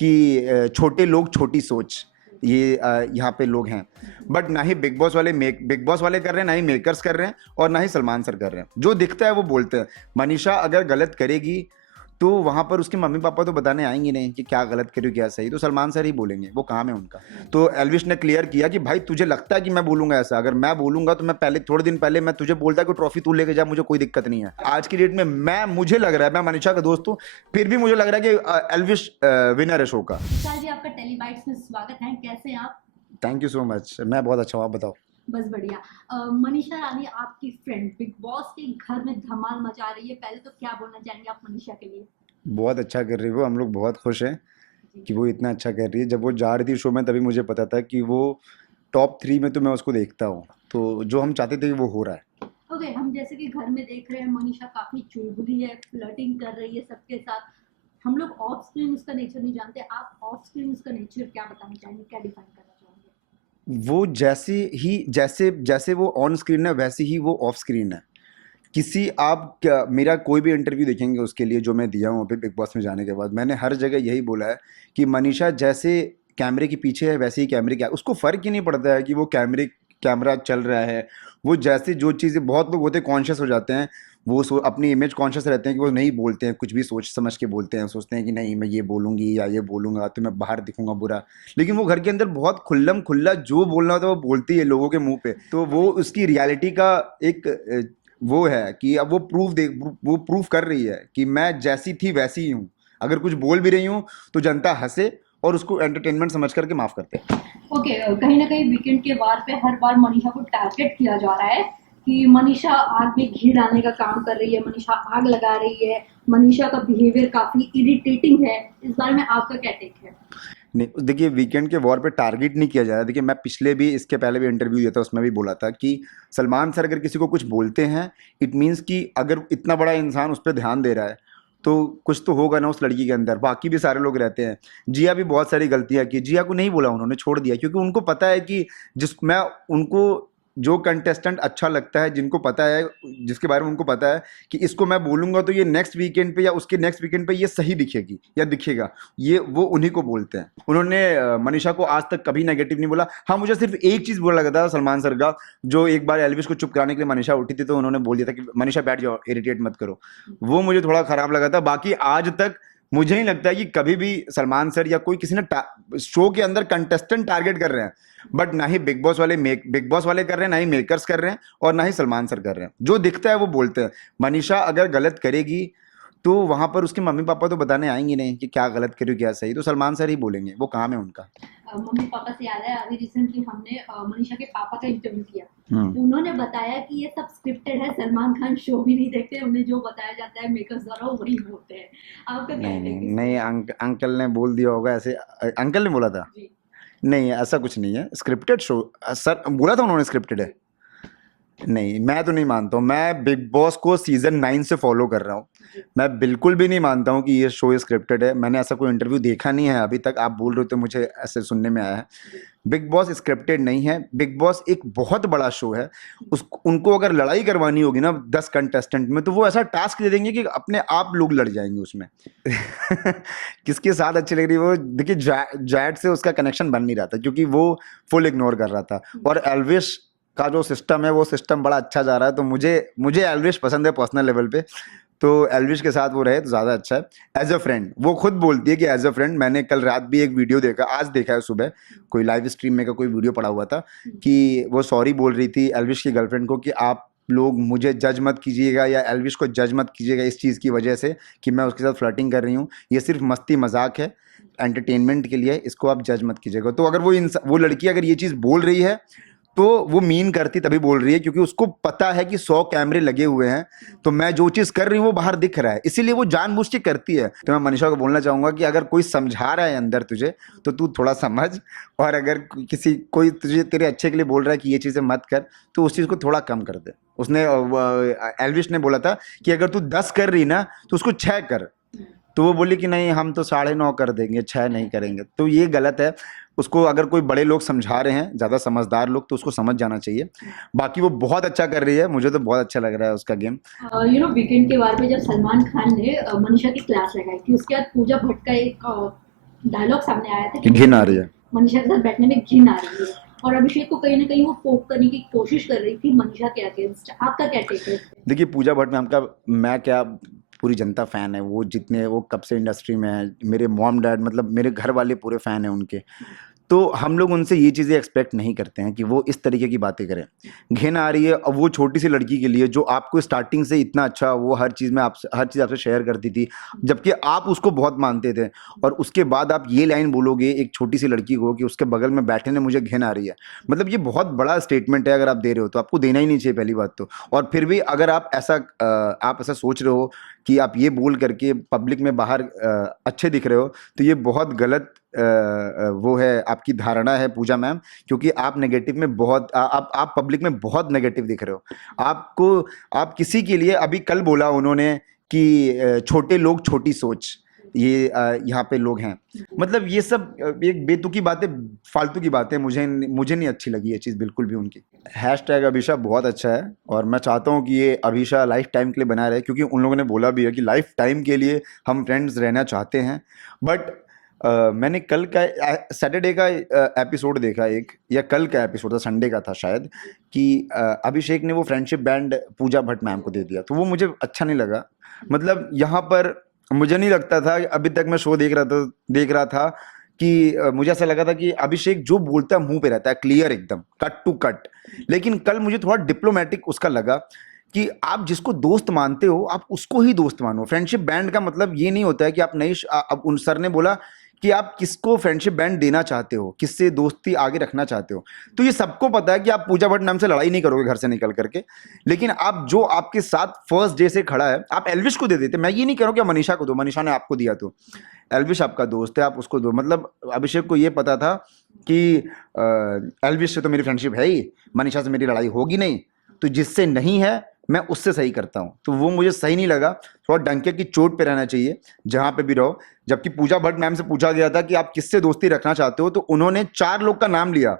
कि छोटे लोग छोटी सोच, ये यहाँ पे लोग हैं। बट ना ही बिग बॉस वाले कर रहे हैं, ना ही मेकर्स कर रहे हैं, और ना ही सलमान सर कर रहे हैं। जो दिखता है वो बोलते हैं। मनीषा अगर गलत करेगी तो वहां पर उसके मम्मी पापा तो बताने आएंगे नहीं कि क्या गलत करी क्या सही, तो सलमान सर ही बोलेंगे, वो काम है उनका। तो एल्विश ने क्लियर किया कि भाई तुझे लगता है कि मैं बोलूंगा ऐसा, अगर मैं बोलूंगा तो मैं पहले थोड़े दिन पहले मैं तुझे बोलता कि ट्रॉफी तू लेके जा, मुझे कोई दिक्कत नहीं है। आज की डेट में मुझे लग रहा है, मैं मनीषा का दोस्त हूँ, फिर भी मुझे लग रहा है कि एल्विश विनर है शो का। विशाल जी, आपका टेलीबाइट्स में स्वागत है। कैसे हैं आप? थैंक यू सो मच, मैं बहुत अच्छा हूँ, आप बताओ। बस बढ़िया। मनीषा रानी आपकी फ्रेंड बिग बॉस के घर में धमाल मचा रही है। पहले तो क्या बोलना चाहेंगे आप मनीषा के लिए? बहुत अच्छा कर रही है वो, हम लोग बहुत खुश हैं जी। कि वो इतना अच्छा कर रही है। जब वो जा रही थी शो में तभी मुझे पता था कि वो टॉप 3 में तो मैं उसको देखता हूँ, तो जो हम चाहते थे कि वो हो रहा है। ओके, हम जैसे कि घर में देख रहे हैं मनीषा काफी चुलबुली है, फ्लर्टिंग कर रही है सबके साथ। हम लोग ऑफ स्क्रीन उसका नेचर नहीं जानते, आप ऑफ स्क्रीन उसका नेचर क्या बताना चाहेंगे, क्या डिफाइन करना चाहेंगे? वो जैसे जैसे वो ऑन स्क्रीन है वैसे ही वो ऑफ स्क्रीन है। किसी आप क्या मेरा कोई भी इंटरव्यू देखेंगे उसके लिए जो मैं दिया हूँ अभी बिग बॉस में जाने के बाद, मैंने हर जगह यही बोला है कि मनीषा जैसे कैमरे के पीछे है वैसे ही कैमरे के उसको फर्क ही नहीं पड़ता है कि वो कैमरा चल रहा है। वो जैसे जो चीज़ें, बहुत लोग होते हैं कॉन्शियस हो जाते हैं, वो अपनी इमेज कॉन्शियस रहते हैं कि वो नहीं बोलते हैं, कुछ भी सोच समझ के बोलते हैं, सोचते हैं कि नहीं मैं ये बोलूँगी या ये बोलूँगा तो मैं बाहर दिखूंगा बुरा। लेकिन वो घर के अंदर बहुत खुल्लम खुल्ला जो बोलना होता है वो बोलती है लोगों के मुंह पे। तो वो उसकी रियलिटी का एक वो है कि अब वो प्रूफ कर रही है कि मैं जैसी थी वैसी ही हूँ। अगर कुछ बोल भी रही हूँ तो जनता हंसे और उसको एंटरटेनमेंट समझ करके माफ करते हैं। ओके, कहीं ना कहीं वीकेंड के वार पे हर बार मनीषा को टारगेट किया जा रहा है कि मनीषा आग में घी डालने का काम कर रही है, मनीषा आग लगा रही है, मनीषा का बिहेवियर काफी इरिटेटिंग है। इस बारे में आपका क्या टेक है? नहीं देखिए, वीकेंड के वॉर पे टारगेट नहीं किया जा रहा है। देखिए मैं पिछले भी इसके पहले भी इंटरव्यू दिया था, उसमें भी बोला था कि सलमान सर अगर किसी को कुछ बोलते हैं, इट मीन्स कि अगर इतना बड़ा इंसान उस पर ध्यान दे रहा है तो कुछ तो होगा ना उस लड़की के अंदर। बाकी भी सारे लोग रहते हैं। जिया भी बहुत सारी गलतियां की, जिया को नहीं बोला, उन्होंने छोड़ दिया क्योंकि उनको पता है कि मैं उनको जो कंटेस्टेंट अच्छा लगता है, जिनको पता है, जिसके बारे में उनको पता है कि इसको मैं बोलूंगा तो ये नेक्स्ट वीकेंड पे या उसके नेक्स्ट वीकेंड पे ये सही दिखेगी या दिखेगा, ये वो उन्हीं को बोलते हैं। उन्होंने मनीषा को आज तक कभी नेगेटिव नहीं बोला। हाँ, मुझे सिर्फ एक चीज बुरा लगा था सलमान सर का, जो एक बार एल्विश को चुप कराने के लिए मनीषा उठी थी तो उन्होंने बोल दिया था कि मनीषा बैठ जाओ, इरिटेट मत करो। वो मुझे थोड़ा खराब लगा था। बाकी आज तक मुझे नहीं लगता है कि कभी भी सलमान सर या कोई किसी ने शो के अंदर कंटेस्टेंट टारगेट कर रहे हैं। बट ना ही बिग बॉस वाले कर रहे हैं, ना ही मेकर्स कर रहे हैं, और ना ही सलमान सर कर रहे हैं। जो दिखता है वो बोलते हैं। मनीषा अगर गलत करेगी तो वहां पर उसके मम्मी पापा तो बताने आएंगे नहीं कि क्या गलत करी क्या सही, तो सलमान सर ही बोलेंगे, वो काम है उनका। मम्मी पापा से याद है, अभी रिसेंटली हमने मनीषा के पापा का इंटरव्यू किया। हम्म। उन्होंने बताया कि ये सब स्क्रिप्टेड है, सलमान खान शो भी नहीं देखते, उन्हें जो बताया जाता है मेकर्स द्वारा वही होते हैं। आपका क्या नहीं नहीं है नहीं, अंकल ने बोल दिया होगा ऐसे। अंकल ने बोला था? जी। नहीं, ऐसा कुछ नहीं है स्क्रिप्टेड शो। सर बोला था उन्होंने स्क्रिप्टेड है? नहीं, मैं तो नहीं मानता हूँ। मैं बिग बॉस को सीजन 9 से फॉलो कर रहा हूँ। मैं बिल्कुल भी नहीं मानता हूँ कि ये शो स्क्रिप्टेड है। मैंने ऐसा कोई इंटरव्यू देखा नहीं है अभी तक। आप बोल रहे हो तो मुझे ऐसे सुनने में आया है। बिग बॉस स्क्रिप्टेड नहीं है। बिग बॉस एक बहुत बड़ा शो है। उनको अगर लड़ाई करवानी होगी ना 10 कंटेस्टेंट में, तो वो ऐसा टास्क दे देंगे कि अपने आप लोग लड़ जाएंगे उसमें। किसके साथ अच्छी लग रही है वो देखिए। जैड से उसका कनेक्शन बन नहीं रहा था क्योंकि वो फुल इग्नोर कर रहा था, और एल्विश का जो सिस्टम है वो सिस्टम बड़ा अच्छा जा रहा है। तो मुझे मुझे एल्विश पसंद है पर्सनल लेवल पे, तो एल्विश के साथ वो रहे तो ज़्यादा अच्छा है। एज अ फ्रेंड वो खुद बोलती है कि एज अ फ्रेंड, मैंने कल रात भी एक वीडियो देखा, आज देखा है सुबह, कोई लाइव स्ट्रीम में का कोई वीडियो पड़ा हुआ था कि वो सॉरी बोल रही थी एल्विश की गर्लफ्रेंड को कि आप लोग मुझे जज मत कीजिएगा या एल्विश को जज मत कीजिएगा इस चीज़ की वजह से कि मैं उसके साथ फ्लर्टिंग कर रही हूँ। ये सिर्फ मस्ती मजाक है, एंटरटेनमेंट के लिए, इसको आप जज मत कीजिएगा। तो अगर वो लड़की अगर ये चीज़ बोल रही है तो वो मीन करती तभी बोल रही है क्योंकि उसको पता है कि 100 कैमरे लगे हुए हैं, तो मैं जो चीज कर रही हूँ वो बाहर दिख रहा है, इसीलिए वो जानबूझ के करती है। तो मैं मनीषा को बोलना चाहूंगा कि अगर कोई समझा रहा है अंदर तुझे तो तू थोड़ा समझ, और अगर कोई तुझे तेरे अच्छे के लिए बोल रहा है कि ये चीजें मत कर तो उस चीज को थोड़ा कम कर दे। उसने एल्विश ने बोला था कि अगर तू 10 कर रही ना तो उसको 6 कर, तो वो बोली कि नहीं हम तो 9.5 कर देंगे, 6 नहीं करेंगे। तो ये गलत है। उसको अगर कोई बड़े लोग समझा रहे हैं, ज्यादा समझदार लोग, तो उसको समझ जाना चाहिए। बाकी वो बहुत अच्छा कर रही है, मुझे तो बहुत अच्छा लग रहा है उसका गेम। वीकेंड के वार पे जब सलमान खान ने मनीषा की क्लास लगाई थी, उसके बाद पूजा भट्ट का एक डायलॉग सामने आया था कि घिन आ रही है। मनीषा के साथ बैठने में घिन आ रही है, और अभिषेक को कहीं ना कहीं वो पोक करने की कोशिश कर रही थी मनीषा के अगेंस्ट। आपका क्या टेक है? देखिए पूजा भट्ट मैम का, मैं क्या, पूरी जनता फैन है, वो जितने, वो कब से इंडस्ट्री में है, मेरे मॉम डैड मतलब मेरे घर वाले पूरे फैन हैं उनके। तो हम लोग उनसे ये चीज़ें एक्सपेक्ट नहीं करते हैं कि वो इस तरीके की बातें करें। घिन आ रही है, अब वो छोटी सी लड़की के लिए जो आपको स्टार्टिंग से इतना अच्छा, वो हर चीज़ में आपसे हर चीज़ आपसे शेयर करती थी, जबकि आप उसको बहुत मानते थे, और उसके बाद आप ये लाइन बोलोगे एक छोटी सी लड़की को कि उसके बगल में बैठे ने मुझे घिन आ रही है। मतलब ये बहुत बड़ा स्टेटमेंट है, अगर आप दे रहे हो तो आपको देना ही नहीं चाहिए पहली बात तो। और फिर भी अगर आप ऐसा सोच रहे हो कि आप ये बोल करके पब्लिक में बाहर अच्छे दिख रहे हो, तो ये बहुत गलत वो है, आपकी धारणा है पूजा मैम, क्योंकि आप नेगेटिव में बहुत आप पब्लिक में बहुत नेगेटिव दिख रहे हो। आपको, आप किसी के लिए, अभी कल बोला उन्होंने कि छोटे लोग छोटी सोच, ये यहाँ पे लोग हैं, मतलब ये सब एक बेतुकी बातें, फालतू की बातें, मुझे नहीं अच्छी लगी ये चीज़ बिल्कुल भी उनकी। हैशटैग अभिषा बहुत अच्छा है, और मैं चाहता हूँ कि ये अभिषा लाइफ टाइम के लिए बना रहे, क्योंकि उन लोगों ने बोला भी है कि लाइफ टाइम के लिए हम फ्रेंड्स रहना चाहते हैं। बट मैंने कल का सैटरडे का एपिसोड देखा, एक या कल का एपिसोड था, संडे का था शायद, कि अभिषेक ने वो friendship band Pooja Bhatt ma'am को दे दिया, तो वो मुझे अच्छा नहीं लगा। मतलब यहाँ पर मुझे नहीं लगता था, अभी तक मैं शो देख रहा था कि मुझे ऐसा लगा था कि अभिषेक जो बोलता है मुंह पे रहता है, क्लियर एकदम, कट टू कट। लेकिन कल मुझे थोड़ा डिप्लोमेटिक उसका लगा कि आप जिसको दोस्त मानते हो आप उसको ही दोस्त मानो। फ्रेंडशिप बैंड का मतलब ये नहीं होता है कि आप नहीं, अब उन सर ने बोला कि आप किसको फ्रेंडशिप बैंड देना चाहते हो, किससे दोस्ती आगे रखना चाहते हो। तो ये सबको पता है कि आप पूजा भट्ट नाम से लड़ाई नहीं करोगे घर से निकल करके, लेकिन आप जो आपके साथ फर्स्ट डे से खड़ा है, आप एल्विश को दे देते। मैं ये नहीं कह रहा हूं कि मनीषा को दो, मनीषा ने आपको दिया, तो एल्विश आपका दोस्त है, आप उसको दो। मतलब अभिषेक को ये पता था कि एल्विश से तो मेरी फ्रेंडशिप है ही, मनीषा से मेरी लड़ाई होगी नहीं, तो जिससे नहीं है मैं उससे सही करता हूं। तो वो मुझे सही नहीं लगा, थोड़ा डंके की चोट पे रहना चाहिए जहां पे भी रहो। जबकि पूजा भट्ट मैम से पूछा गया था कि आप किससे दोस्ती रखना चाहते हो, तो उन्होंने 4 लोग का नाम लिया,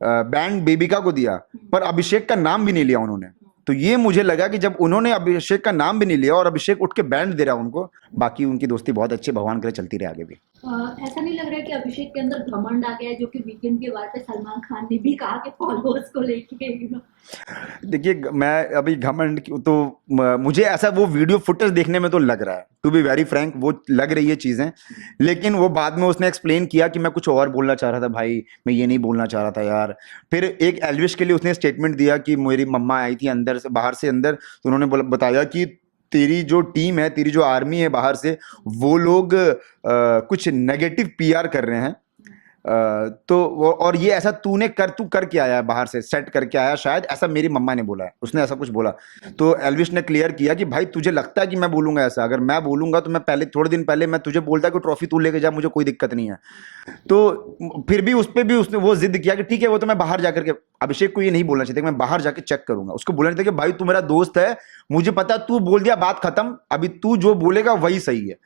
बैंड बेबिका को दिया, पर अभिषेक का नाम भी नहीं लिया उन्होंने। तो ये मुझे लगा कि जब उन्होंने अभिषेक का नाम भी नहीं लिया और अभिषेक उठ के बैंड दे रहा उनको, बाकी उनकी दोस्ती बहुत अच्छी, भगवान करे चलती रहे आगे भी। ऐसा नहीं लग रहा है कि अभिषेक के अंदर घमंड आ गया है, जो कि वीकेंड के वार पे सलमान खान ने भी कहा कि फॉलोअर्स को लेके? देखिए मैं अभी घमंड तो मुझे ऐसा वो वीडियो फुटेज देखने में तो लग रहा है, टू बी वेरी फ्रैंक, वो लग रही है चीजें। लेकिन वो बाद में उसने एक्सप्लेन किया कि मैं कुछ और बोलना चाह रहा था भाई, मैं ये नहीं बोलना चाह रहा था यार। फिर एक एल्विश के लिए उसने स्टेटमेंट दिया कि मेरी मम्मा आई थी अंदर से, बाहर से अंदर, तो उन्होंने बताया कि तेरी जो टीम है, तेरी जो आर्मी है बाहर से, वो लोग कुछ नेगेटिव पीआर कर रहे हैं। तो और ये ऐसा तू करके आया है, बाहर से सेट करके आया शायद, ऐसा मेरी मम्मा ने बोला है, उसने ऐसा कुछ बोला। तो एल्विश ने क्लियर किया कि भाई तुझे लगता है कि मैं बोलूंगा ऐसा, अगर मैं बोलूंगा तो मैं पहले, थोड़े दिन पहले मैं तुझे बोलता कि ट्रॉफी तू लेके जा, मुझे कोई दिक्कत नहीं है। तो फिर भी उस पर भी उसने वो जिद किया कि ठीक है वो तो मैं बाहर जाकर के, अभिषेक को ये नहीं बोलना चाहिए कि मैं बाहर जाके चेक करूंगा, उसको बोलना चाहिए कि भाई तू मेरा दोस्त है, मुझे पता, तू बोल दिया बात खत्म, अभी तू जो बोलेगा वही सही है,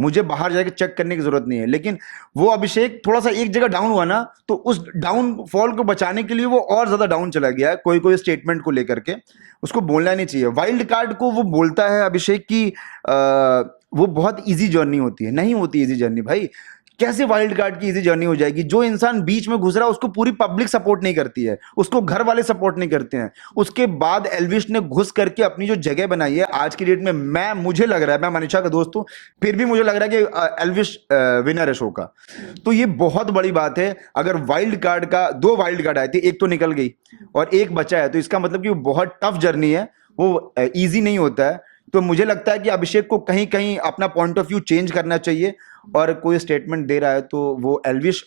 मुझे बाहर जाके चेक करने की जरूरत नहीं है। लेकिन वो अभिषेक थोड़ा सा एक जगह डाउन हुआ ना, तो उस डाउनफॉल को बचाने के लिए वो और ज्यादा डाउन चला गया है, कोई स्टेटमेंट को लेकर के। उसको बोलना नहीं चाहिए। वाइल्ड कार्ड को वो बोलता है अभिषेक की वो बहुत इजी जर्नी होती है, नहीं होती इजी जर्नी भाई। कैसे वाइल्ड कार्ड की इजी जर्नी हो जाएगी? जो इंसान बीच में घुस रहा है उसको पूरी पब्लिक सपोर्ट नहीं करती है, उसको घर वाले सपोर्ट नहीं करते हैं। उसके बाद एल्विश ने घुस करके अपनी जो जगह बनाई है आज की डेट में, मुझे लग रहा है, मैं मनीषा का दोस्त हूं, फिर भी मुझे लग रहा है कि एल्विश विनर है शो का। तो ये बहुत बड़ी बात है। अगर वाइल्ड कार्ड का 2 वाइल्ड कार्ड आए थे, एक तो निकल गई और एक बचा है, तो इसका मतलब कि वो बहुत टफ जर्नी है, वो ईजी नहीं होता है। तो मुझे लगता है कि अभिषेक को कहीं कहीं अपना पॉइंट ऑफ व्यू चेंज करना चाहिए, और कोई स्टेटमेंट दे रहा है तो वो एल्विश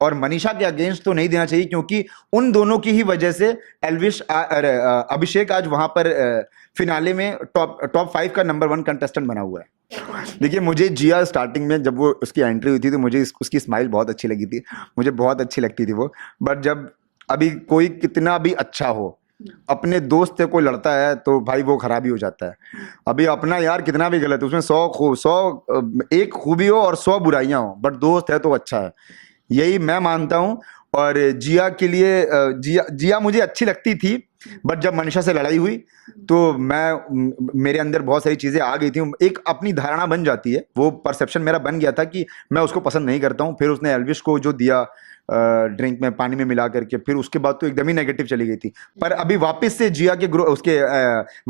और मनीषा के अगेंस्ट तो नहीं देना चाहिए, क्योंकि उन दोनों की ही वजह से अभिषेक आज वहां पर फिनाले में टॉप 5 का नंबर 1 कंटेस्टेंट बना हुआ है। देखिए मुझे जिया स्टार्टिंग में जब वो उसकी एंट्री हुई थी तो मुझे उसकी स्माइल बहुत अच्छी लगी थी, मुझे बहुत अच्छी लगती थी वो। बट जब अभी कोई कितना भी अच्छा हो, अपने दोस्त से कोई लड़ता है तो भाई वो खराबी हो जाता है। अभी अपना यार कितना भी गलत है, उसमें 100 एक खूबी हो और 100 बुराइयां हो, बट दोस्त है तो अच्छा है, यही मैं मानता हूं। और जिया के लिए जिया मुझे अच्छी लगती थी, बट जब मनीषा से लड़ाई हुई तो मेरे अंदर बहुत सारी चीज़ें आ गई थी, एक अपनी धारणा बन जाती है, वो परसेप्शन मेरा बन गया था कि मैं उसको पसंद नहीं करता हूँ। फिर उसने एल्विश को जो दिया ड्रिंक में पानी में मिला करके, फिर उसके बाद तो एकदम ही नेगेटिव चली गई थी। पर अभी वापस से जिया के ग्रुप, उसके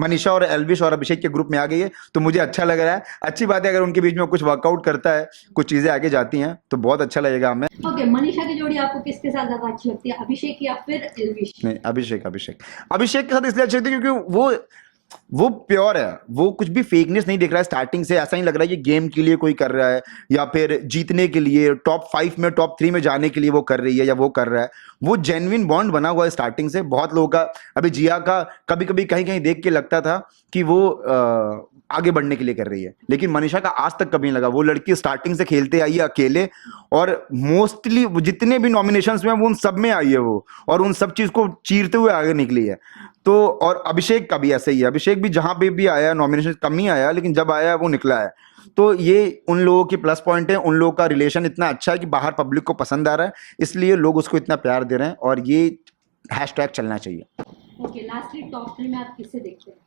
मनीषा और एल्विश और अभिषेक के ग्रुप में आ गई है, तो मुझे अच्छा लग रहा है। अच्छी बात है, अगर उनके बीच में कुछ वर्कआउट करता है, कुछ चीज़ें आगे जाती हैं, तो बहुत अच्छा लगेगा हमें। ओके, मनीषा की जोड़ी आपको किसके साथ ज्यादा अच्छी लगती है, अभिषेक या फिर एल्विश? नहीं, अभिषेक के साथ इसलिए अच्छी लगती है क्योंकि वो प्योर है, वो कुछ भी फेकनेस नहीं दिख रहा है। स्टार्टिंग से ऐसा नहीं लग रहा है कि गेम के लिए कोई कर रहा है या फिर जीतने के लिए, टॉप 5 में टॉप 3 में जाने के लिए वो कर रही है या वो कर रहा है। वो जेन्युइन बॉन्ड बना हुआ है स्टार्टिंग से। बहुत लोगों का, अभी जिया का कभी कभी कहीं कहीं देख के लगता था कि वो आगे बढ़ने के लिए कर रही है, लेकिन मनीषा का आज तक कभी नहीं लगा। वो लड़की स्टार्टिंग से खेलते आई है अकेले, और मोस्टली जितने भी नॉमिनेशंस में वो उन सब में आई है वो, और उन सब चीज को चीरते हुए आगे निकली है। तो और अभिषेक का भी ऐसे ही है, अभिषेक भी जहां पे भी आया नॉमिनेशन कम ही आया, लेकिन जब आया वो निकला है। तो ये उन लोगों की प्लस पॉइंट है, उन लोगों का रिलेशन इतना अच्छा है कि बाहर पब्लिक को पसंद आ रहा है, इसलिए लोग उसको इतना प्यार दे रहे हैं, और ये हैशटैग चलना चाहिए। ओके, लास्टली टॉप 3 में आप किसे देखते हैं?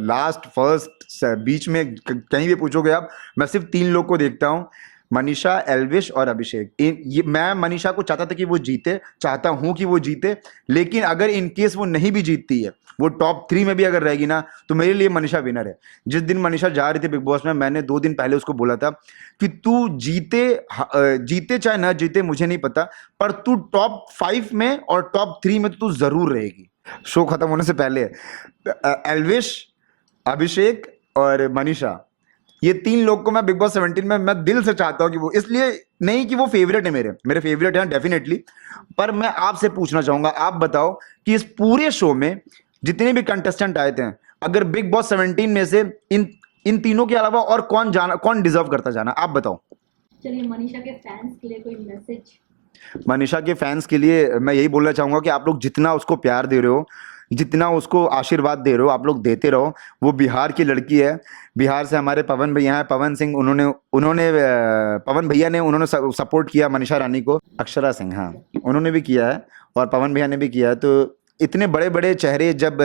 लास्ट फर्स्ट बीच में कहीं भी पूछोगे आप, मैं सिर्फ 3 लोग को देखता हूँ, मनीषा, एल्विश और अभिषेक। मैं मनीषा को चाहता था कि वो जीते, चाहता हूं कि वो जीते, लेकिन अगर इन केस वो नहीं भी जीतती है, वो टॉप 3 में भी अगर रहेगी ना, तो मेरे लिए मनीषा विनर है। जिस दिन मनीषा जा रही थी बिग बॉस में, मैंने 2 दिन पहले उसको बोला था कि तू जीते चाहे ना जीते मुझे नहीं पता, पर तू टॉप 5 में और टॉप 3 में तो तू जरूर रहेगी। शो खत्म होने से पहले एल्विश, अभिषेक और मनीषा, ये 3 लोग को मैं बिग बॉस 17 में मैं दिल से चाहता हूं कि वो, इसलिए नहीं कि वो फेवरेट है, मेरे फेवरेट हैं डेफिनेटली, पर मैं आपसे पूछना चाहूंगा, आप बताओ कि इस पूरे शो में जितने भी कंटेस्टेंट आए थे, अगर बिग बॉस 17 में से इन तीनों के अलावा और कौन डिजर्व करता जाना, आप बताओ। चलिए, मनीषा के फैंस के लिए कोई मैसेज? मनीषा के फैंस के लिए मैं यही बोलना चाहूंगा कि आप लोग जितना उसको प्यार दे रहे हो, जितना उसको आशीर्वाद दे रहे हो, आप लोग देते रहो। वो बिहार की लड़की है, बिहार से हमारे पवन भैया हैं, पवन सिंह, उन्होंने पवन भैया ने उन्होंने सपोर्ट किया मनीषा रानी को। अक्षरा सिंह, हाँ, उन्होंने भी किया है और पवन भैया ने भी किया है। तो इतने बड़े बड़े चेहरे जब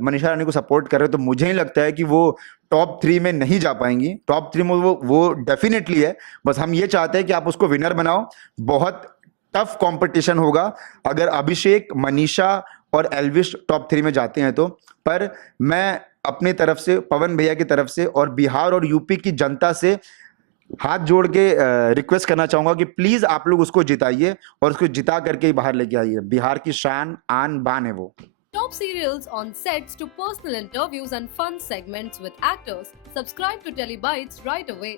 मनीषा रानी को सपोर्ट कर रहे हो, तो मुझे ही लगता है कि वो टॉप 3 में नहीं जा पाएंगी। टॉप 3 में वो डेफिनेटली है, बस हम ये चाहते हैं कि आप उसको विनर बनाओ। बहुत टफ कंपटीशन होगा अगर अभिषेक, मनीषा और एल्विश टॉप 3 में जाते हैं तो। पर मैं अपनी तरफ से, पवन भैया की तरफ से और बिहार और यूपी की जनता से हाथ जोड़ के रिक्वेस्ट करना चाहूंगा कि प्लीज आप लोग उसको जिताइए, और उसको जिता करके ही बाहर लेके आइए। बिहार की शान आन बान है वो। Top serials on sets to personal interviews and fun segments with actors. Subscribe to Telebytes right away.